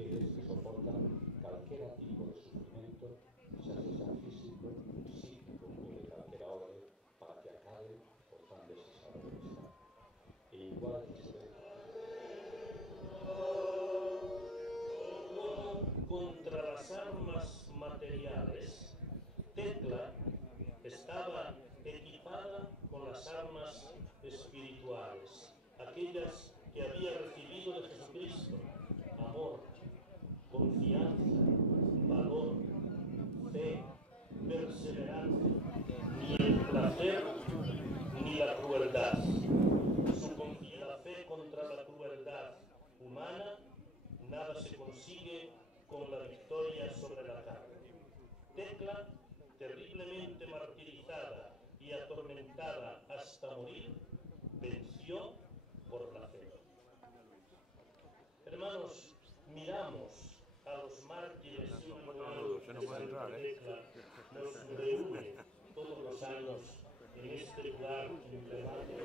aqueles que soportan calquera tipo de sufrimento, xa sexa físico, psíquico ou de calquera orde, para que acabe o tan desexado benestar. E igual que se ve contra las armas materiales, Tecla estaba equipada con las armas espirituales, aquellas que había recibido de Jesucristo: amor, confianza, valor, fe, perseverancia, ni el placer ni la crueldad. La fe contra la crueldad humana, nada se consigue con la victoria sobre la carne. Tecla, terriblemente martirizada y atormentada hasta morir, venció por la fe. Hermanos, miramos a los mártires inmolados de Santa Tecla, nos reúne todos los años en este lugar emblemático.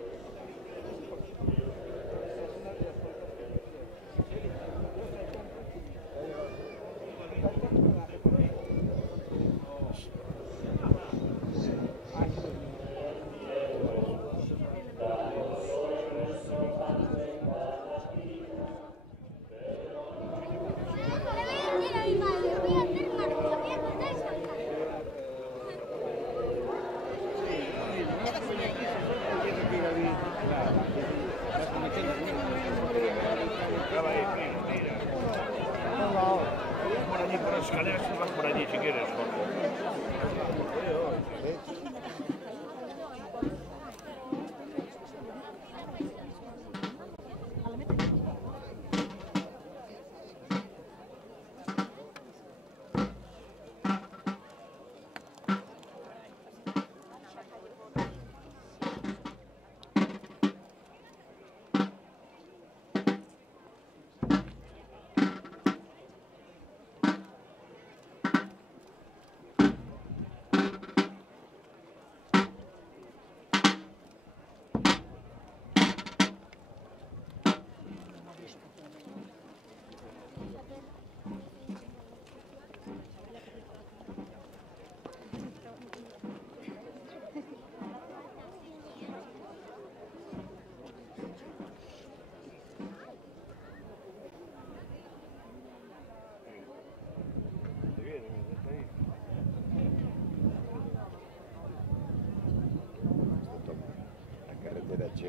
Por allí, por las escaleras, vas por allí si quieres, Jorge.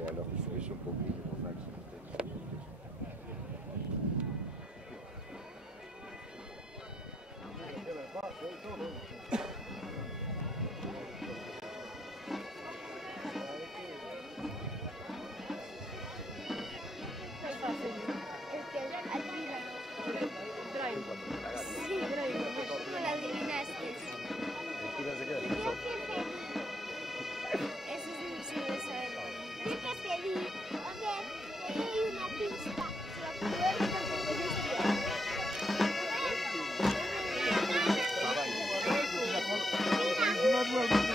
Alors il faut un poquito más. Well,